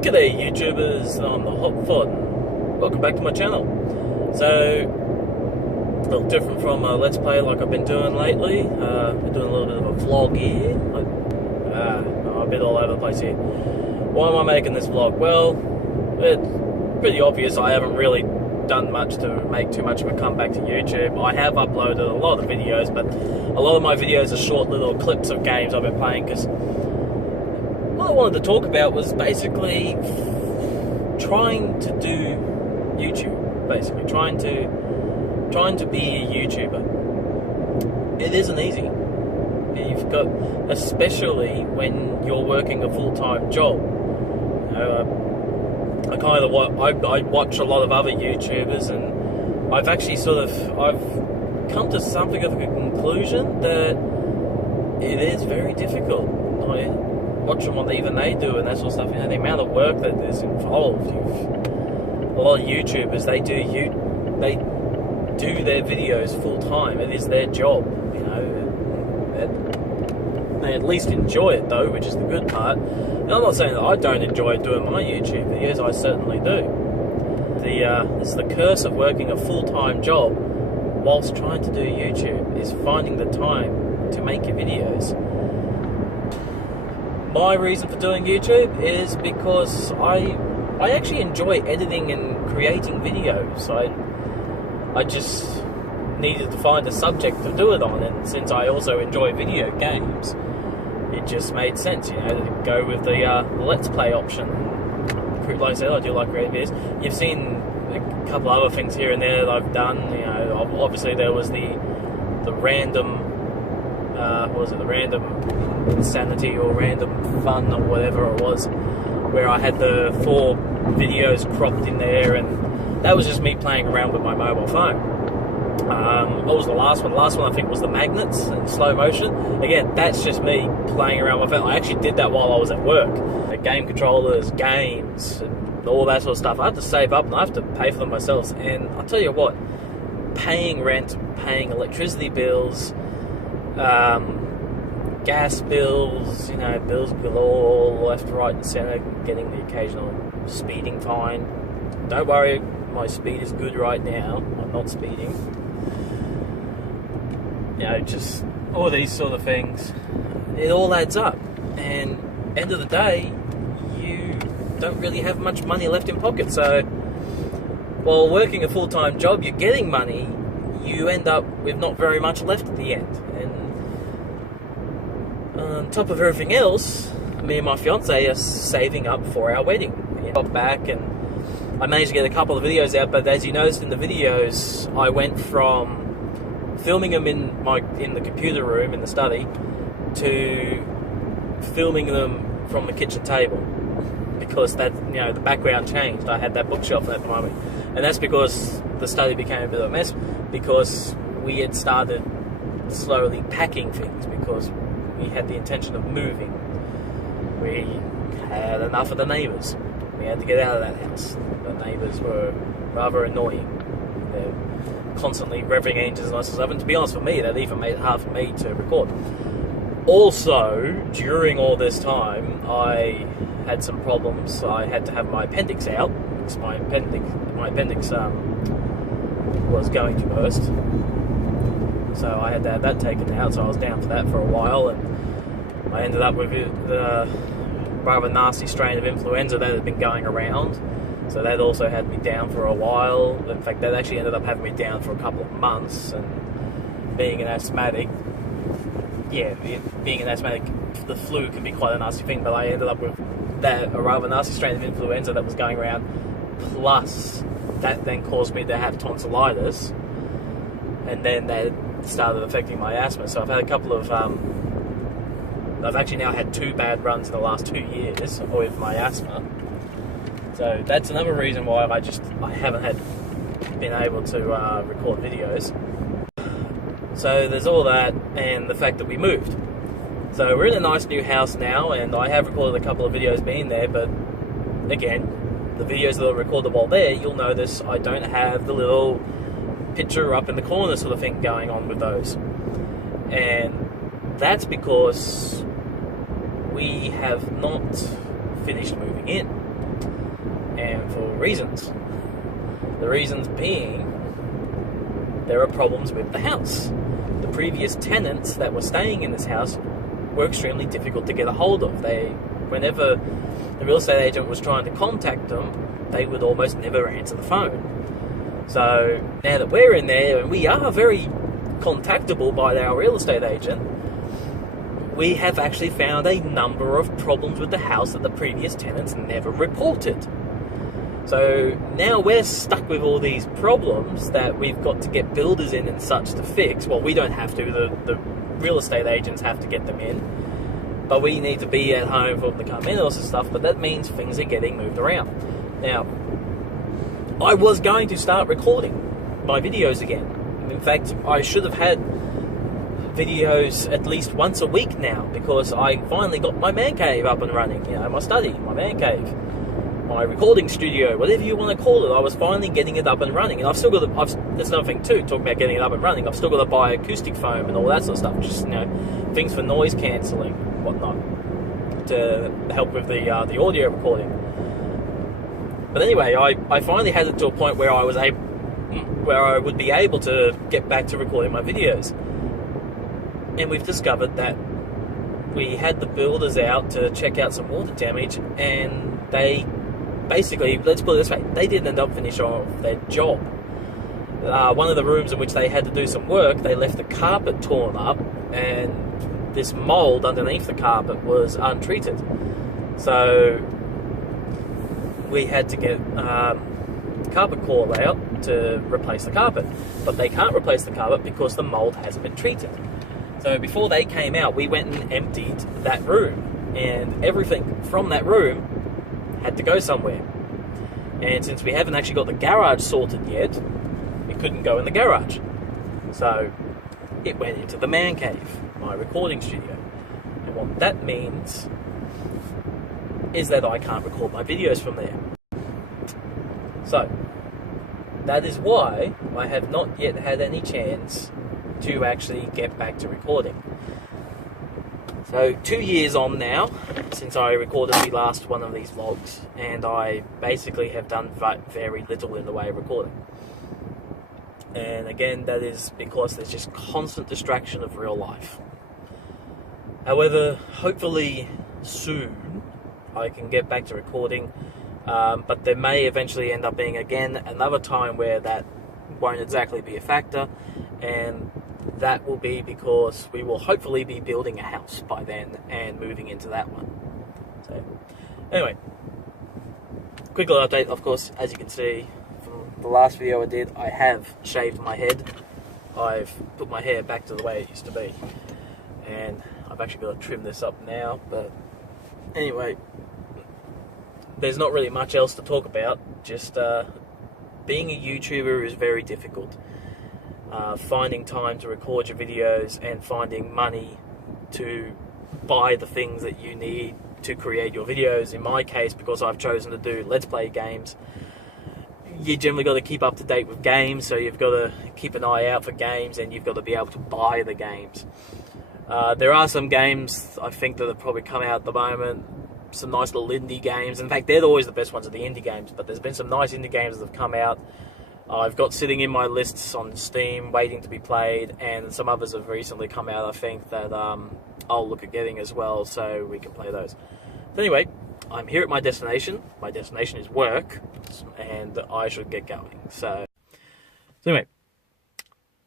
G'day YouTubers, I'm the Hot Fod. Welcome back to my channel. So, a little different from a Let's Play like I've been doing lately. Been doing a little bit of a vlog here. I'm a bit all over the place here. Why am I making this vlog? Well, it's pretty obvious I haven't really done much to make too much of a comeback to YouTube. I have uploaded a lot of videos, but a lot of my videos are short little clips of games I've been playing, because what I wanted to talk about was basically trying to do YouTube. Basically, trying to be a YouTuber. It isn't easy. You've got, especially when you're working a full-time job. I watch a lot of other YouTubers, and I've actually I've come to something of a conclusion that it is very difficult. Watching what even they do and that sort of stuff, the amount of work that is involved. A lot of YouTubers, they do their videos full time. It is their job, They at least enjoy it though, which is the good part. And I'm not saying that I don't enjoy doing my YouTube videos. I certainly do. It's the curse of working a full-time job whilst trying to do YouTube, is finding the time to make your videos. My reason for doing YouTube is because I actually enjoy editing and creating videos. I just needed to find a subject to do it on, and since I also enjoy video games, it just made sense, to go with the Let's Play option. Like I said, I do like creating videos. You've seen a couple other things here and there that I've done. Obviously there was the random, the random insanity or random fun or whatever it was, where I had the 4 videos cropped in there, and that was just me playing around with my mobile phone. What was the last one? The last one I think was the magnets in slow motion. Again, that's just me playing around with it. I actually did that while I was at work. The game controllers, games, and all that sort of stuff. I had to save up and I have to pay for them myself. And I'll tell you what, paying rent, paying electricity bills, gas bills, bills galore, left, right, and centre, getting the occasional speeding fine. Don't worry, my speed is good right now. I'm not speeding. Just all these sort of things. It all adds up. And end of the day, you don't really have much money left in pocket. So, while working a full-time job, you're getting money, you end up with not very much left at the end. And on top of everything else, me and my fiance are saving up for our wedding. We got back and I managed to get a couple of videos out, but as you noticed in the videos, I went from filming them in the computer room in the study to filming them from the kitchen table, because that the background changed. I had that bookshelf at the moment, and that's because the study became a bit of a mess, because we had started slowly packing things because we had the intention of moving. We had enough of the neighbours. We had to get out of that house. The neighbours were rather annoying. They're constantly revving engines and all that stuff. And to be honest, for me, that even made it hard for me to record. Also, during all this time, I had some problems. I had to have my appendix out. My appendix was going to burst. So I had to have that taken out. So I was down for that for a while, and I ended up with the rather nasty strain of influenza that had been going around, so that also had me down for a while. In fact, that actually ended up having me down for a couple of months. And being an asthmatic, the flu can be quite a nasty thing, but I ended up with a rather nasty strain of influenza that was going around, plus that then caused me to have tonsillitis, and then that started affecting my asthma. So I've had a couple of I've actually now had 2 bad runs in the last 2 years with my asthma. So that's another reason why I haven't been able to record videos. So there's all that, and the fact that we moved. So we're in a nice new house now, and I have recorded a couple of videos being there, but again, the videos that I recorded while there, you'll notice I don't have the little picture up in the corner sort of thing going on with those. And that's because we have not finished moving in. and for reasons. The reasons being, there are problems with the house. The previous tenants that were staying in this house were extremely difficult to get a hold of. Whenever the real estate agent was trying to contact them, they would almost never answer the phone. So now that we're in there, and we are very contactable by our real estate agent, we have actually found a number of problems with the house that the previous tenants never reported. So now we're stuck with all these problems that we've got to get builders in and such to fix. Well, we don't have to, the real estate agents have to get them in, but we need to be at home for them to come in and all this stuff, but that means things are getting moved around. Now, I was going to start recording my videos again. In fact, I should have had videos at least once a week now, because I finally got my man cave up and running, my study, my man cave, my recording studio, whatever you want to call it. I was finally getting it up and running, and I've still got there's another thing too, talking about getting it up and running, I've still got to buy acoustic foam and all that sort of stuff, just, things for noise cancelling, whatnot, to help with the audio recording. But anyway, I finally had it to a point where I would be able to get back to recording my videos. And we've discovered that we had the builders out to check out some water damage, and they basically, let's put it this way, they didn't end up finishing off their job. One of the rooms in which they had to do some work, they left the carpet torn up, and this mold underneath the carpet was untreated. So we had to get carpet core out to replace the carpet, but they can't replace the carpet because the mold hasn't been treated. So before they came out, we went and emptied that room, and everything from that room had to go somewhere. And since we haven't actually got the garage sorted yet, it couldn't go in the garage. So it went into the man cave, my recording studio. And what that means is that I can't record my videos from there. So that is why I have not yet had any chance to actually get back to recording. So 2 years on now since I recorded the last one of these vlogs, and I basically have done very little in the way of recording. And again, that is because there's just constant distraction of real life. However, hopefully soon I can get back to recording, but there may eventually end up being again another time where that won't exactly be a factor, and that will be because we will hopefully be building a house by then and moving into that one. So anyway, quick little update. Of course, as you can see from the last video I did, I have shaved my head. I've put my hair back to the way it used to be, and I've actually got to trim this up now. But anyway, there's not really much else to talk about. Just being a YouTuber is very difficult. Finding time to record your videos and finding money to buy the things that you need to create your videos. In my case, because I've chosen to do Let's Play games, you generally got to keep up to date with games, so you've got to keep an eye out for games, and you've got to be able to buy the games. There are some games I think that have probably come out at the moment, some nice little indie games. In fact, they're always the best ones, are the indie games, but there's been some nice indie games that have come out. I've got sitting in my lists on Steam waiting to be played, and some others have recently come out, I think, that I'll look at getting as well, so we can play those. But anyway, I'm here at my destination. My destination is work, and I should get going. So anyway,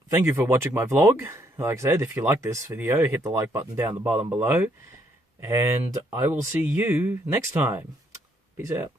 thank you for watching my vlog. Like I said, if you like this video, hit the like button down the bottom below, and I will see you next time. Peace out.